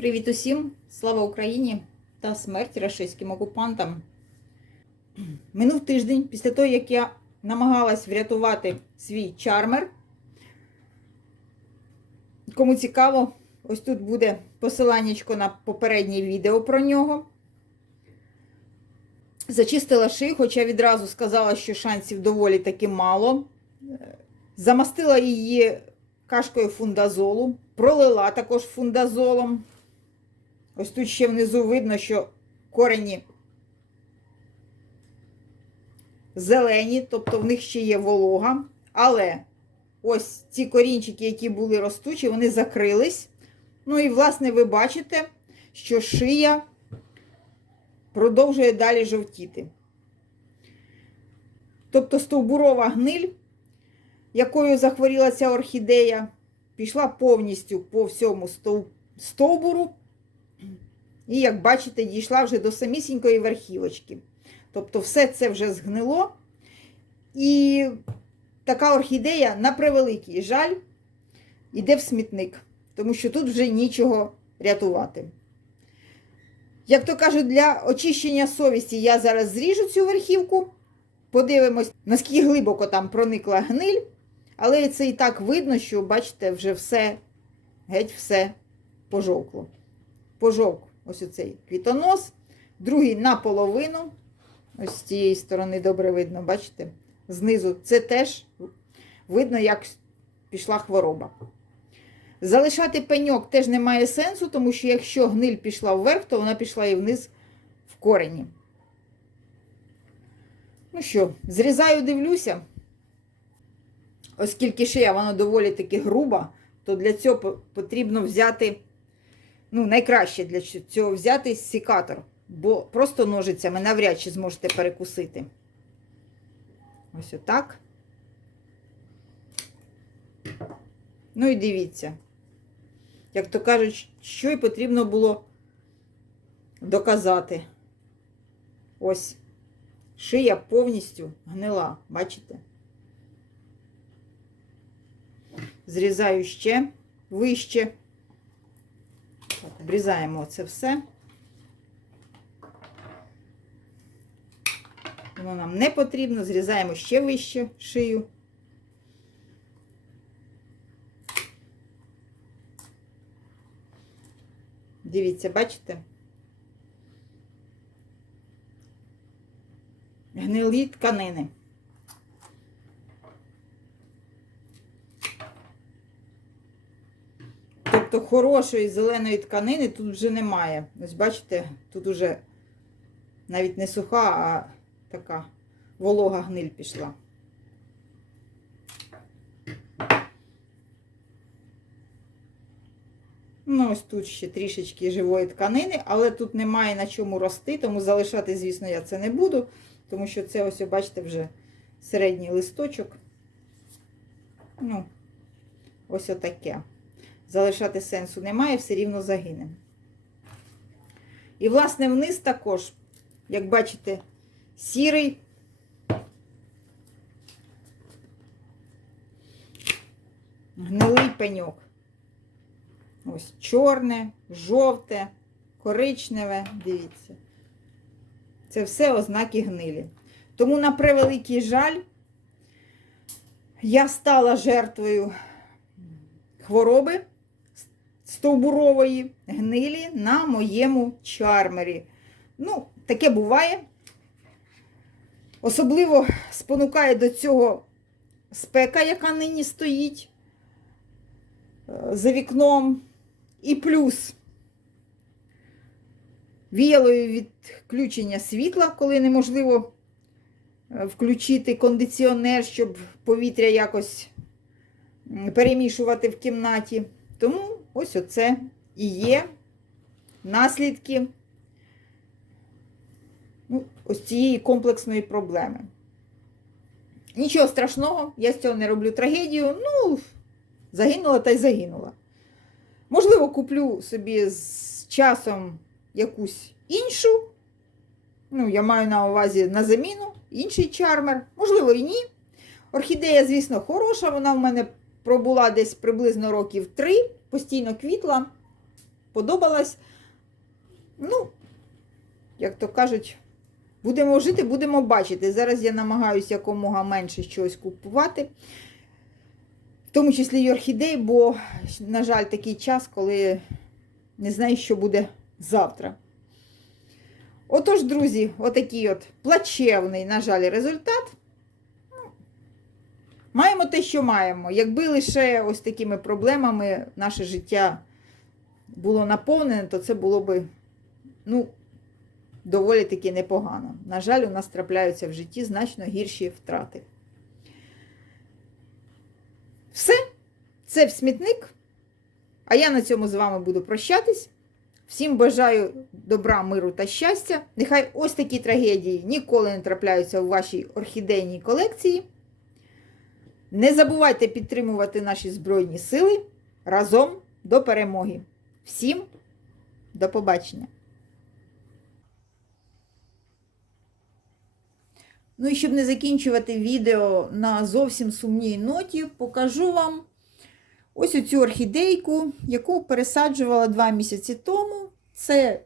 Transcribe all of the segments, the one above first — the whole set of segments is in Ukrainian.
Привіт усім! Слава Україні та смерть рашистським окупантам. Минув тиждень після того, як я намагалась врятувати свій чармер. Кому цікаво, ось тут буде посиланнячко на попереднє відео про нього. Зачистила шию, хоча відразу сказала, що шансів доволі таки мало. Замастила її кашкою фундазолу, пролила також фундазолом. Ось тут ще внизу видно, що корені зелені, тобто в них ще є волога. Але ось ці корінчики, які були ростучі, вони закрились. Ну і, власне, ви бачите, що шия продовжує далі жовтіти. Тобто стовбурова гниль, якою захворіла ця орхідея, пішла повністю по всьому стовбуру. І, як бачите, дійшла вже до самісінької верхівочки. Тобто, все це вже згнило. І така орхідея, на превеликий жаль, йде в смітник, тому що тут вже нічого рятувати. Як то кажуть, для очищення совісті я зараз зріжу цю верхівку, подивимось, наскільки глибоко там проникла гниль. Але це і так видно, що, бачите, вже все, геть все пожовкло. Пожовк ось оцей квітонос, другий наполовину. Ось з цієї сторони добре видно, бачите? Знизу це теж видно, як пішла хвороба. Залишати пеньок теж немає сенсу, тому що якщо гниль пішла вверх, то вона пішла і вниз в корені. Ну що, зрізаю, дивлюся. Оскільки шия вона доволі таки груба, то для цього потрібно взяти, ну, найкраще для цього взяти секатор, бо просто ножицями навряд чи зможете перекусити. Ось отак. Ну і дивіться, як то кажуть, що й потрібно було доказати. Ось шия повністю гнила, бачите? Зрізаю ще вище. Так, обрізаємо це все. Воно нам не потрібно, зрізаємо ще вище шию. Дивіться, бачите? Гнилі тканини. Тобто хорошої зеленої тканини тут вже немає. Ось бачите, тут уже навіть не суха, а така волога гниль пішла. Ну, ось тут ще трішечки живої тканини, але тут немає на чому рости, тому залишати, звісно, я це не буду, тому що це ось, бачите, вже середній листочок. Ну, ось отаке. Залишати сенсу немає, все рівно загине. І, власне, вниз також, як бачите, сірий. Гнилий пеньок. Ось чорне, жовте, коричневе, дивіться. Це все ознаки гнилі. Тому, на превеликий жаль, я стала жертвою хвороби стовбурової гнилі на моєму чармері. Ну, таке буває. Особливо спонукає до цього спека, яка нині стоїть за вікном. І плюс віялою відключення світла, коли неможливо включити кондиціонер, щоб повітря якось перемішувати в кімнаті. Тому ось оце і є наслідки ну, ось цієї комплексної проблеми. Нічого страшного, я з цього не роблю трагедію. Ну, загинула та й загинула. Можливо, куплю собі з часом якусь іншу Ну, я маю на увазі на заміну, інший чармер, можливо, і ні. Орхідея, звісно, хороша. Вона в мене пробула десь приблизно років три, постійно квітла, подобалась. Ну, як то кажуть, будемо жити, будемо бачити. Зараз я намагаюся якомога менше щось купувати, в тому числі й орхідей, бо, на жаль, такий час, коли не знаю, що буде завтра. Отож, друзі, отакий от плачевний, на жаль, результат. Ну, Маємо те, що маємо. Якби лише ось такими проблемами наше життя було наповнене, то це було би, ну, доволі таки непогано. На жаль, у нас трапляються в житті значно гірші втрати. Все, це в смітник. А я на цьому з вами буду прощатись. Всім бажаю добра, миру та щастя. Нехай ось такі трагедії ніколи не трапляються у вашій орхідейній колекції. Не забувайте підтримувати наші Збройні Сили разом до перемоги. Всім до побачення! Ну і щоб не закінчувати відео на зовсім сумній ноті, покажу вам ось оцю орхідейку, яку пересаджувала два місяці тому. Це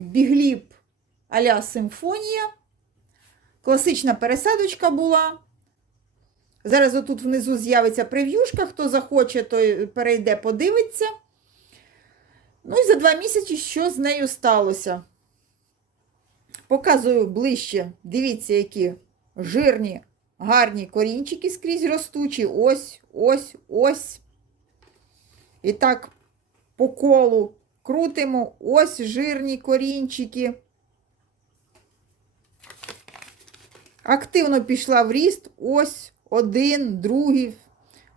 бігліб а-ля Симфонія. Класична пересадочка була. Зараз отут внизу з'явиться прев'юшка. Хто захоче, той перейде, подивиться. Ну і за два місяці, що з нею сталося. Показую ближче. Дивіться, які жирні, гарні корінчики скрізь ростучі. Ось, ось, ось. І так по колу крутимо. Ось жирні корінчики. Активно пішла в ріст. Ось один, другий.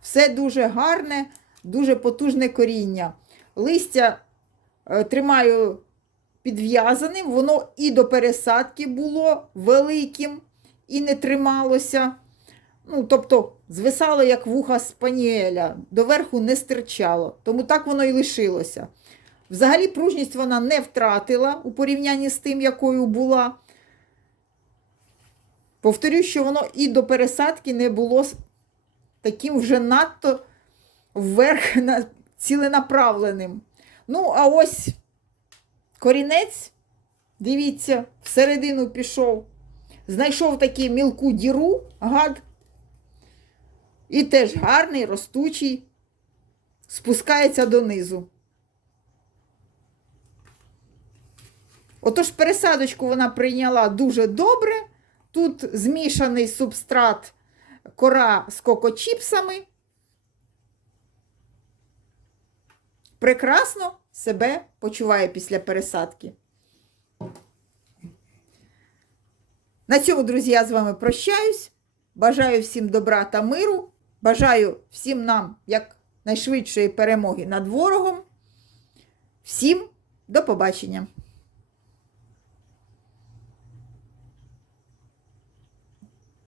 Все дуже гарне, дуже потужне коріння. Листя е, тримаю підв'язаним, воно і до пересадки було великим і не трималося. Ну, тобто, звисало, як вуха спаніеля, доверху не стирчало, тому так воно і лишилося. Взагалі, пружність вона не втратила у порівнянні з тим, якою була. Повторюю, що воно і до пересадки не було таким вже надто вверх ціленаправленим. Ну, а ось корінець, дивіться, всередину пішов. Знайшов таку мілку діру, гад. І теж гарний, ростучий, спускається донизу. Отож, пересадочку вона прийняла дуже добре. Тут змішаний субстрат кора з кокочіпсами. Прекрасно себе почуває після пересадки. На цьому, друзі, я з вами прощаюсь. Бажаю всім добра та миру. Бажаю всім нам якнайшвидшої перемоги над ворогом. Всім до побачення!